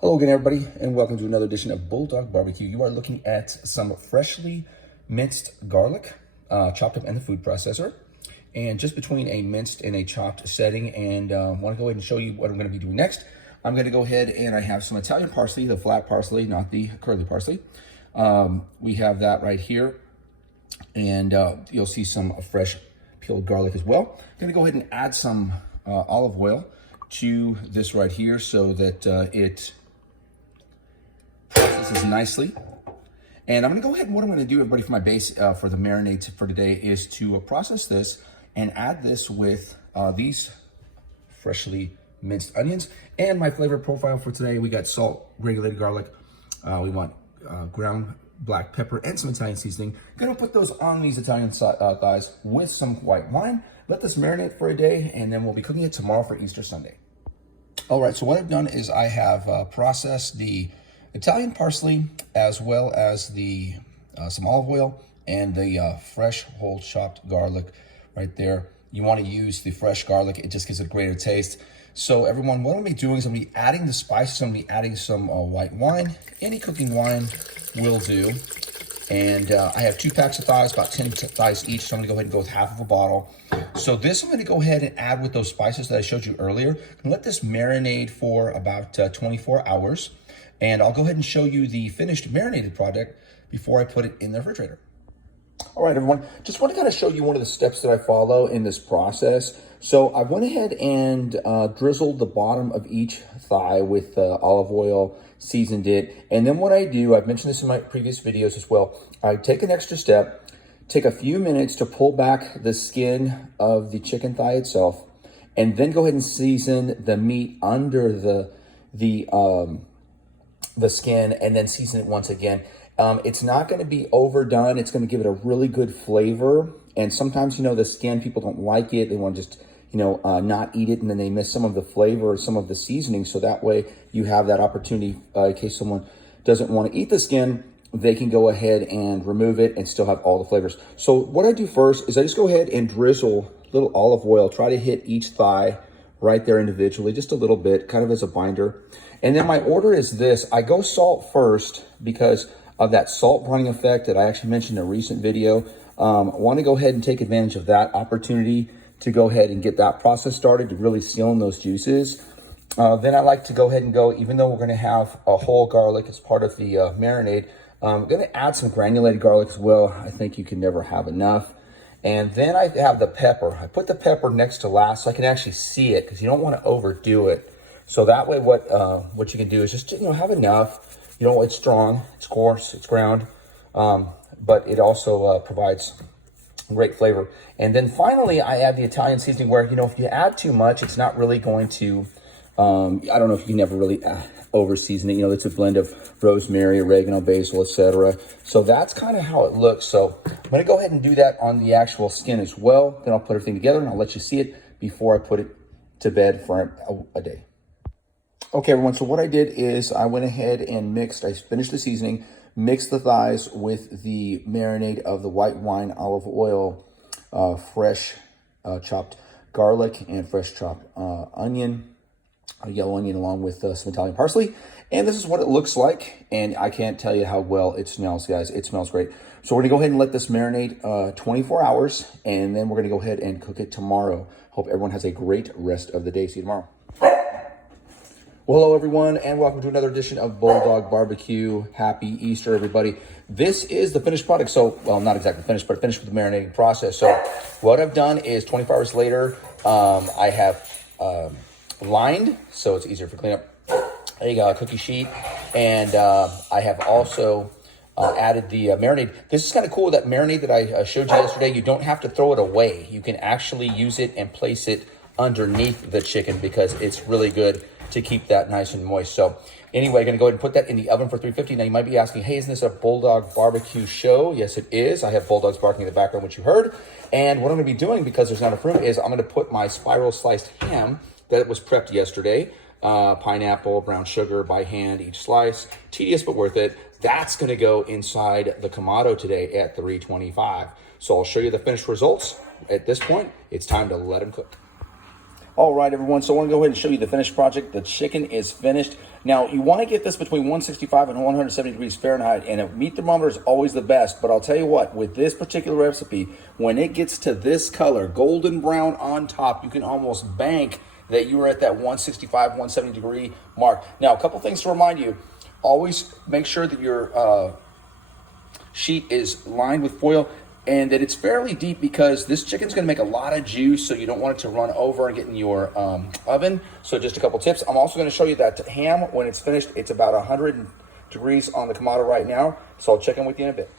Hello again, everybody, and welcome to another edition of Bulldog Barbecue. You are looking at some freshly minced garlic, chopped up in the food processor, and just between a minced and a chopped setting. And want to go ahead and show you what I'm going to be doing next. I'm going to go ahead and I have some Italian parsley, the flat parsley, not the curly parsley. We have that right here, and you'll see some fresh peeled garlic as well. I'm going to go ahead and add some olive oil to this right here so that it processes nicely. And I'm gonna go ahead and what I'm gonna do, everybody, for my base for the marinades for today is to process this and add this with these freshly minced onions. And my flavor profile for today, we got salt, regulated garlic, we want ground black pepper and some Italian seasoning. Gonna put those on these Italian thighs with some white wine. Let this marinate for a day, and then we'll be cooking it tomorrow for Easter Sunday. All right, so what I've done is I have processed the Italian parsley as well as the some olive oil and the fresh whole chopped garlic right there. You want to use the fresh garlic. It just gives it a greater taste. So everyone, what I'm going to be doing is I'm going to be adding the spices. I'm going to be adding some white wine. Any cooking wine will do. And I have 2 packs of thighs, about 10 thighs each, so I'm gonna go ahead and go with half of a bottle. So this I'm gonna go ahead and add with those spices that I showed you earlier, and let this marinate for about 24 hours. And I'll go ahead and show you the finished marinated product before I put it in the refrigerator. All right, everyone, just want to kind of show you one of the steps that I follow in this process. So I went ahead and drizzled the bottom of each thigh with olive oil, seasoned it. And then what I do, I've mentioned this in my previous videos as well, I take an extra step, take a few minutes to pull back the skin of the chicken thigh itself, and then go ahead and season the meat under the skin, and then season it once again. It's not going to be overdone. It's going to give it a really good flavor. And sometimes, the skin, people don't like it. They want to just, not eat it, and then they miss some of the flavor or some of the seasoning. So that way you have that opportunity in case someone doesn't want to eat the skin, they can go ahead and remove it and still have all the flavors. So what I do first is I just go ahead and drizzle a little olive oil, try to hit each thigh right there individually, just a little bit, kind of as a binder. And then my order is this. I go salt first because of that salt browning effect that I actually mentioned in a recent video. I want to go ahead and take advantage of that opportunity to go ahead and get that process started to really seal in those juices. Then I like to go ahead and go, even though we're going to have a whole garlic as part of the marinade, I'm going to add some granulated garlic as well. I think you can never have enough. And then I have the pepper. I put the pepper next to last so I can actually see it, because you don't want to overdo it. So that way what you can do is just, have enough. It's strong, it's coarse, it's ground, but it also provides great flavor. And then finally, I add the Italian seasoning where, if you add too much, it's not really going to, I don't know if you can never really over season it. It's a blend of rosemary, oregano, basil, etc. So that's kind of how it looks. So I'm going to go ahead and do that on the actual skin as well. Then I'll put everything together and I'll let you see it before I put it to bed for a day. Okay, everyone, so what I did is I went ahead and I finished the seasoning, mixed the thighs with the marinade of the white wine, olive oil, fresh chopped garlic, and fresh chopped onion, a yellow onion, along with some Italian parsley. And this is what it looks like. And I can't tell you how well it smells, guys. It smells great. So we're gonna go ahead and let this marinate 24 hours, and then we're gonna go ahead and cook it tomorrow. Hope everyone has a great rest of the day. See you tomorrow. Well, hello, everyone, and welcome to another edition of Bulldog Barbecue. Happy Easter, everybody. This is the finished product. So, well, not exactly finished, but finished with the marinating process. So what I've done is 24 hours later, I have lined, so it's easier for cleanup. There you go, a cookie sheet. And I have also added the marinade. This is kind of cool, that marinade that I showed you yesterday. You don't have to throw it away. You can actually use it and place it underneath the chicken, because it's really good to keep that nice and moist. So anyway, going to go ahead and put that in the oven for 350. Now you might be asking, hey, isn't this a Bulldog Barbecue show? Yes, it is. I have bulldogs barking in the background, which you heard. And what I'm going to be doing, because there's not enough room, is I'm going to put my spiral sliced ham that was prepped yesterday, pineapple, brown sugar by hand, each slice, tedious but worth it. That's going to go inside the Kamado today at 325. So I'll show you the finished results. At this point, it's time to let them cook. All right, everyone. So I want to go ahead and show you the finished project. The chicken is finished. Now, you want to get this between 165 and 170 degrees Fahrenheit, and a meat thermometer is always the best. But I'll tell you what, with this particular recipe, when it gets to this color, golden brown on top, you can almost bank that you are at that 165, 170 degree mark. Now, a couple things to remind you. Always make sure that your sheet is lined with foil and that it's fairly deep, because this chicken's going to make a lot of juice, so you don't want it to run over and get in your oven. So just a couple tips. I'm also going to show you that ham, when it's finished, it's about 100 degrees on the Kamado right now, so I'll check in with you in a bit.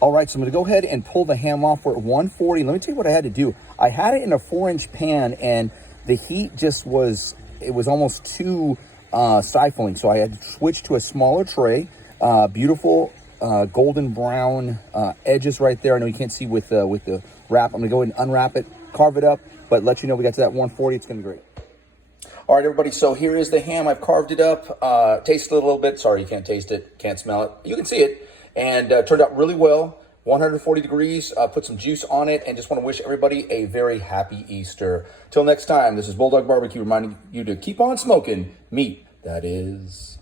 All right, so I'm going to go ahead and pull the ham off. We're at 140. Let me tell you what I had to do. I had it in a 4-inch pan, and the heat just was, it was almost too stifling, so I had to switch to a smaller tray. Beautiful golden brown edges right there. I know you can't see with the wrap. I'm gonna go ahead and unwrap it, carve it up, but let you know we got to that 140. It's gonna be great. All right, everybody, so here is the ham. I've carved it up, tasted it a little bit. Sorry, you can't taste it, can't smell it. You can see it, and turned out really well. 140 degrees, put some juice on it, and just want to wish everybody a very happy Easter. Till next time, this is Bulldog Barbecue reminding you to keep on smoking meat, that is.